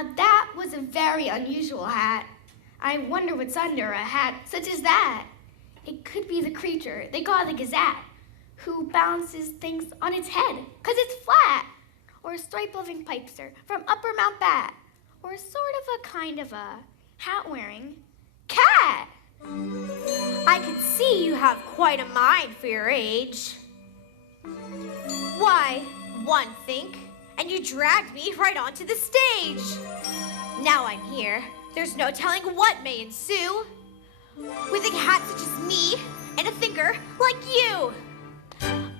Now that was a very unusual hat. I wonder what's under a hat such as that. It could be the creature they call the gazette, who balances things on its head because it's flat, or a stripe-loving pipester from Upper Mount Bat, or sort of a kind of a hat-wearing cat. I can see you have quite a mind for your age. Why, one think, and you dragged me right onto the stage. Now I'm here. There's no telling what may ensue. With a cat such as me, and a thinker like you.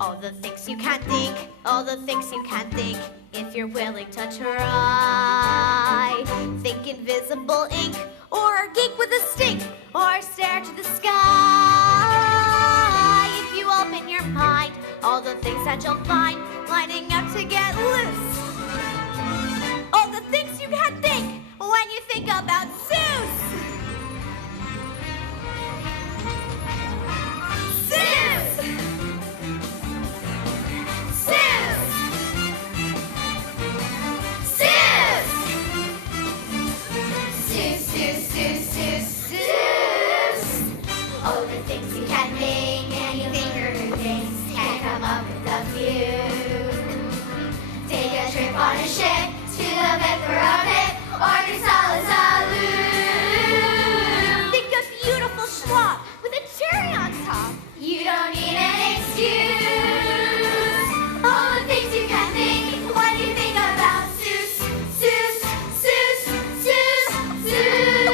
All the things you can't think, all the things you can't think, if you're willing to try. Think invisible ink, or geek with a stink, or stare to the sky. If you open your mind, all the things that you'll find lining up to get loose. All the things you can't think when you think about Zeus. Zeus! Zeus! Zeus! Zeus, Zeus, Zeus, Zeus, Zeus! Oh, the things you can't think, and you think or who thinks can't come up with a few. Take a trip on a ship to the bed for a bit, or to Salazaloo. Think a beautiful schwab with a cherry on top. You don't need an excuse. All the things you can think when you think about Zeus, Zeus, Zeus, Zeus, Zeus.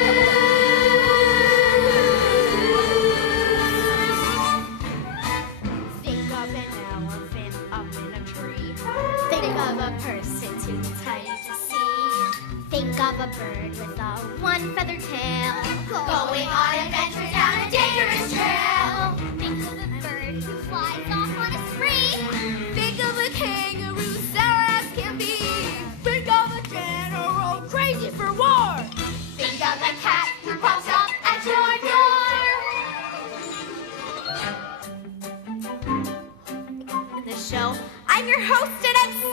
Think of an elephant up in a tree. Think of a person too tiny to see. Think of a bird with a one-feathered tail, going on adventures down a dangerous trail. Think of a bird who flies off on a spree. Think of a kangaroo sour as can be. Think of a general crazy for war. Think of a cat who pops up at your door. In the show, I'm your host and MC.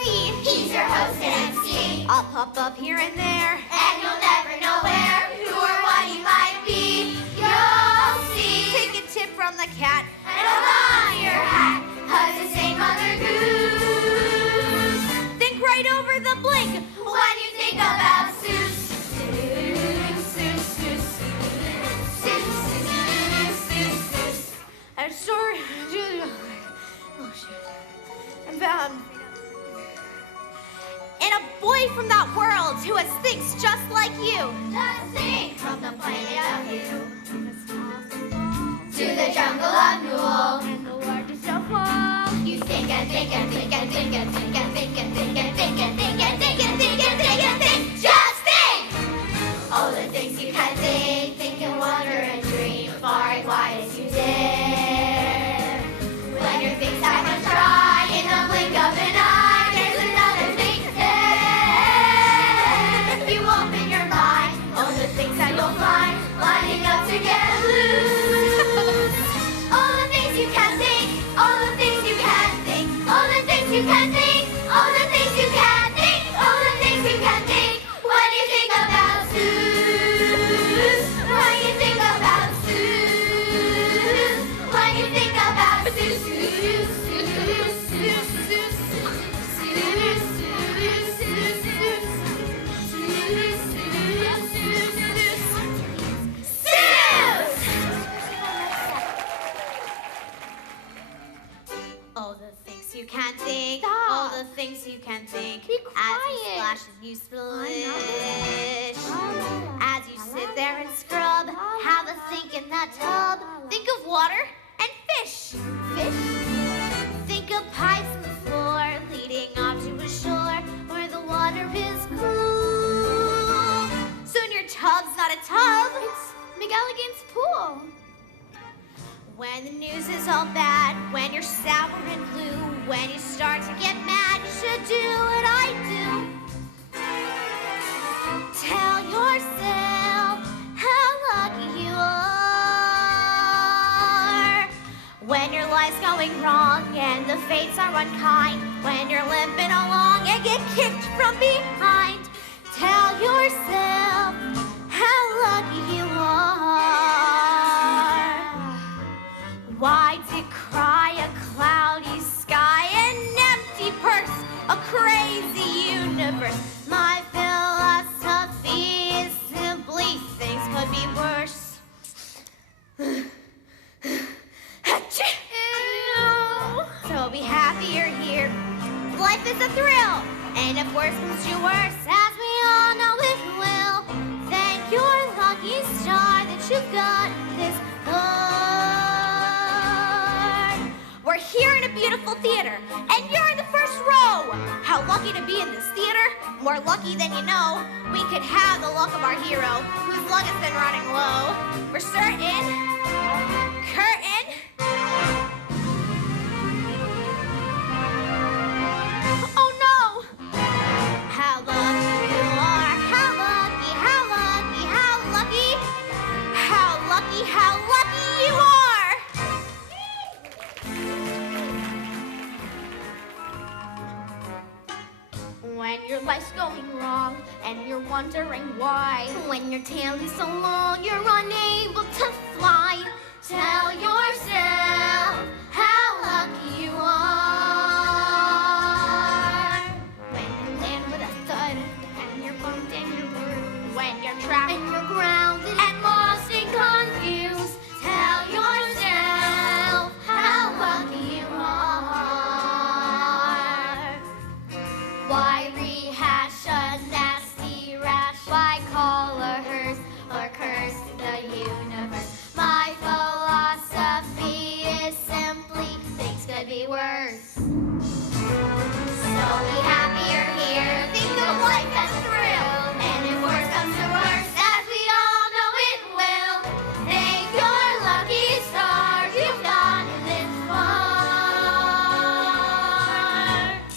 He's your host and MC. I'll pop up here and there, and you'll never know where, who or what you might be. You'll see. Take a tip from the cat, and hold on your hat, 'cause it's a Mother Goose. Think right over the blink when you think about Zeus. Zeus, Zeus, Zeus, Zeus, Zeus, Zeus, Zeus. I'm sorry. Oh, shit. I'm bound. And a boy from that world who has things just like you. Just think from the planet of you to the jungle of Newell and the largest of all. You think and think and think and think and think and think and think and think and think and think and think and think and think. Just think! All the things you can think, think and wonder and dream far and wide as you dare. When your things have run dry in the blink of an eye, there's another thing there. You open your mind, all the things that you'll find lining up to get loose. All the things you can think, all the things you can think, all the things you can think, all the things you can think, all the things you can think when you think about Zeus. When you think about Zeus. When you think about Zeus. All the things you can't think, Stop. all the things you can think. Be As you quiet. splash and you splish. As you sit there and scrub, have a think in that tub. Think of water and fish. Fish. Think of pipes on the floor leading off to a shore where the water is cool. Soon your tub's not a tub. It's McGilligan's pool. When the news is all bad, when you're sour and blue, when you start to get mad, you should do what I do. Tell yourself how lucky you are. When your life's going wrong and the fates are unkind, when you're limping along and get kicked from behind, Tell yourself how lucky you are. Why decry a cloudy sky, an empty purse, a crazy universe? My philosophy is simply things could be worse. So be happy you're here. Life is a thrill, and if worse comes to worse, as we all know it will, thank your lucky star that you've got this far. We're here in a beautiful theater, and you're in the first row. How lucky to be in this theater. More lucky than you know. We could have the luck of our hero, whose luck has been running low. For certain, curtain. Oh no! How lucky you are, how lucky, how lucky, how lucky, how lucky, how lucky you are! When your life's going wrong and you're wondering why, when your tail is so long you're unable to fly, tell yourself how lucky you are. When you land with a thud and you're bumped and you're bruised, when you're trapped and you're grounded and lost and confused, tell yourself how lucky you are. Why rehash a nasty rash? Why call a hearse or curse the universe? My philosophy is simply things could be worse. So be happy you're here. Think of life as a thrill. And if worse comes to worse, as we all know it will, thank your lucky stars you've gotten this far.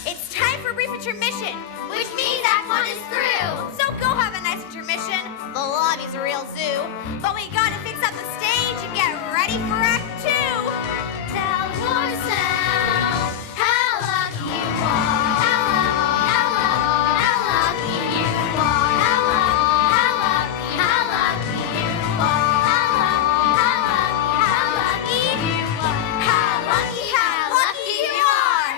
It's time for brief intermission, which means Act 1 is through. So go have a nice intermission. The lobby's a real zoo. But we gotta fix up the stage and get ready for Act 2. Tell yourself how lucky you are. How lucky you are. How lucky you are. How lucky you are. How lucky you are.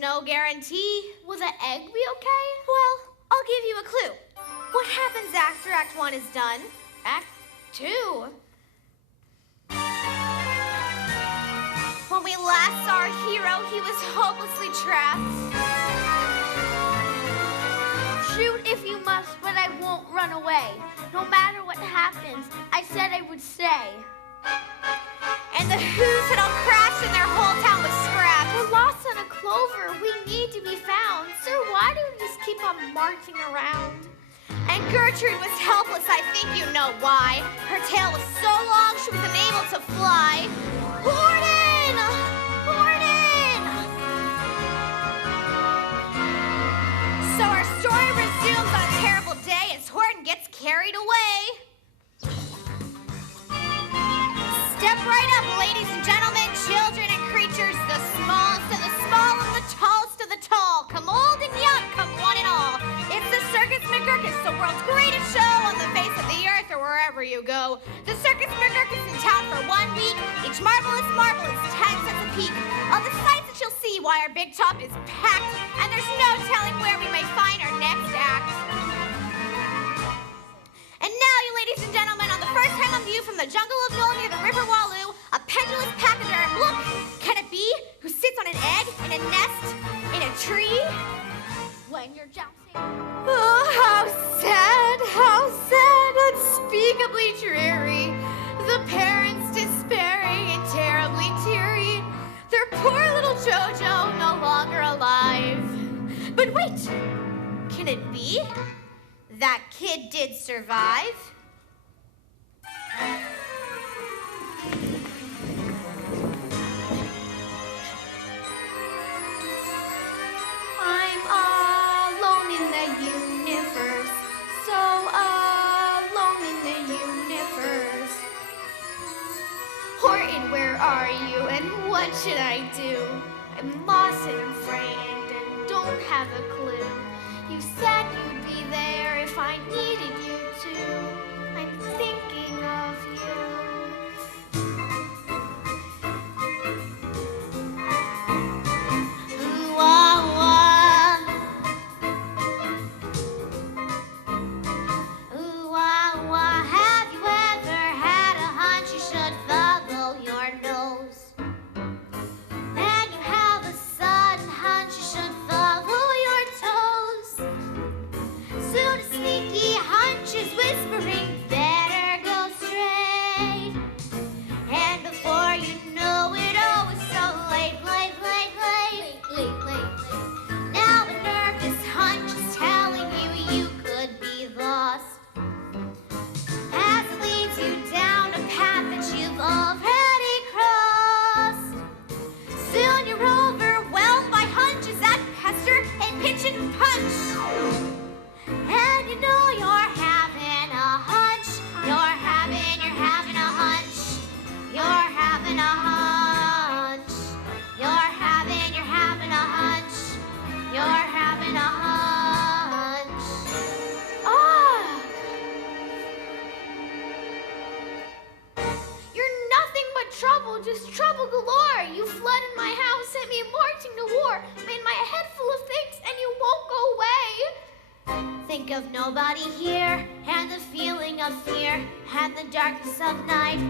no guarantee. Will the egg be okay? Well, I'll give you a clue. What happens after Act 1 is done? Act 2? When we last saw our hero, he was hopelessly trapped. Shoot if you must, but I won't run away. No matter what happens, I said I would stay. And the Who's had all crashed and their whole town was scrapped. We're lost on a clover. We need to be found. Sir, why do we just keep on marching around? And Gertrude was helpless, I think you know why. Her tail was so long she was unable to fly. Horton! Horton! So our story resumes on a terrible day as Horton gets carried away. Step right up, ladies and gentlemen, children and creatures, the smallest of the small and the tallest of the tall. Come old and young, come one and all. It's the Circus McGurkus, the world's greatest show on the face of the earth or wherever you go. The Circus McGurkus in town for 1 week. Each marvelous marvel is 10 cents a peek. All the sights that you'll see why our big top is packed, and there's no telling where we may find our next act. And now, you ladies and gentlemen, on the first hang on view from the jungle of Knoll near the River Waloo, a pendulous pachyderm, look, can it be, who sits on an egg in a nest in a tree? When you're jouncing. Oh, how sad, unspeakably dreary. The parents despairing and terribly teary. Their poor little Jojo no longer alive. But wait, can it be? That kid did survive. I'm alone in the universe, so alone in the universe. Horton, where are you and what should I do? I'm lost and frightened and don't have a clue. You said you'd be there if I needed you to. I'm thinking of you. Ooh, wah, wah. Ooh, wah, wah. Have you ever had a hunch you should follow your nose? And you have a sudden hunch you should follow your toes. Soon a sneaky hunch is whispering, better go straight. And before you know it, oh, it's so late, late, late, late, late, late, late. Now a nervous hunch is telling you you could be lost, as it leads you down a path that you've already crossed. Soon you're overwhelmed by hunches that pester and pinch and punch. And you know you're having a hunch. You're having a hunch. You're having a hunch. You're having a hunch. You're having a hunch. Ah! You're nothing but trouble, just trouble galore. You flooded my house, sent me marching to war, made my head full of things, and you won't go away. Think of nobody here, and the feeling of fear, and the darkness of night.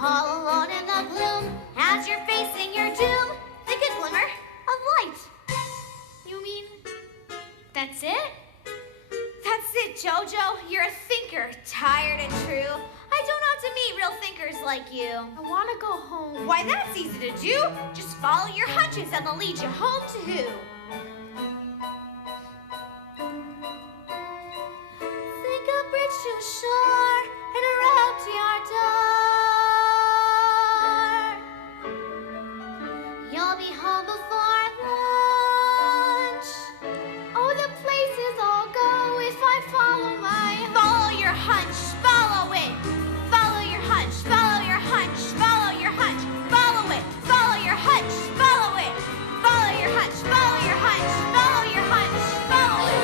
All alone in the gloom, as you're facing your doom, think a glimmer of light. You mean, that's it? That's it, Jojo. You're a thinker, tired and true. I don't know how to meet real thinkers like you. I want to go home. Why, that's easy to do. Just follow your hunches and they'll lead you home to who? Think a bridge to shore and a road to your door. You'll be home before lunch. Oh, the places I'll go if I follow my... Follow your hunch, follow it. Follow your hunch, follow your hunch, follow your hunch, follow it. Follow your hunch, follow it. Follow your hunch, follow your hunch, follow your hunch, follow it.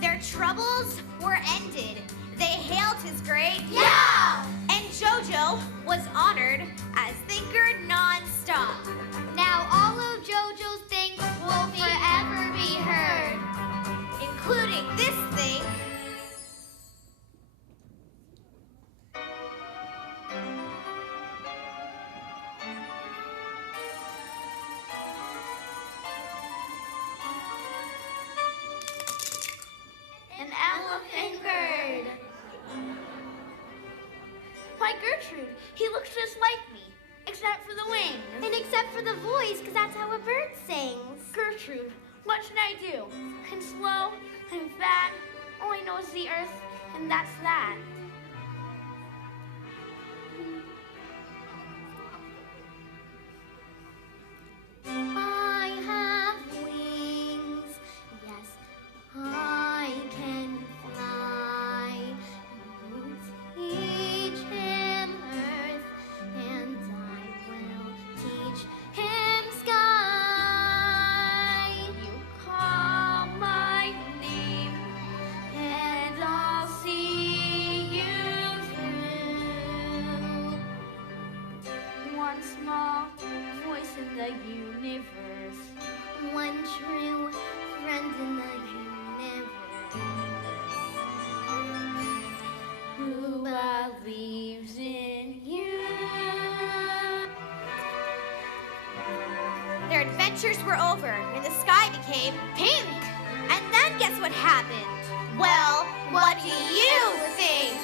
Their troubles were ended. They hailed his great Yeah! and Jojo was honored as thinker nonstop. Now all of JoJo's things will forever be heard. Including this thing. And Gertrude. He looks just like me, except for the wings. And except for the voice, because that's how a bird sings. Gertrude, what should I do? I'm slow, I'm fat, all I know is the earth, and that's that. I have wings, yes, I can fly. You teach him earth, and I will teach him sky. You call my name, and I'll see you through. One small voice in the universe. One true friend in the universe. Who believes in you? Their adventures were over, and the sky became pink. And then guess what happened? Well, what do you think?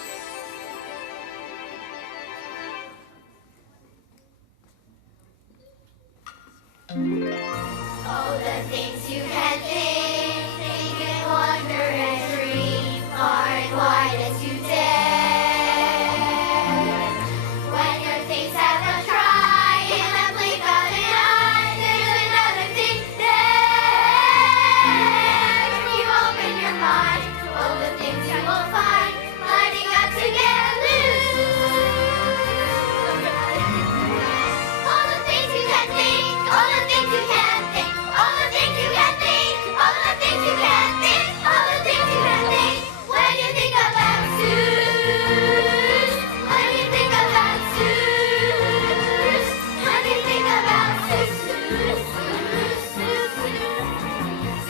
Oh, the things you can think and wonder and dream, far and wide as you dare. When your things have a try, in the blink of an eye, there's another thing there. You open your mind to all the things you will find, lining up to get loose. All the things you can think, all the things you can think, all the things you can think, all the things you can think, all the things you can think. When you think about Zeus, when you think about Zeus, when you think about Zeus, Zeus, Zeus, Zeus,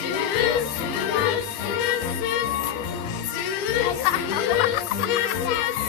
Zeus, Zeus, Zeus, Zeus, Zeus, Zeus, Zeus, Zeus.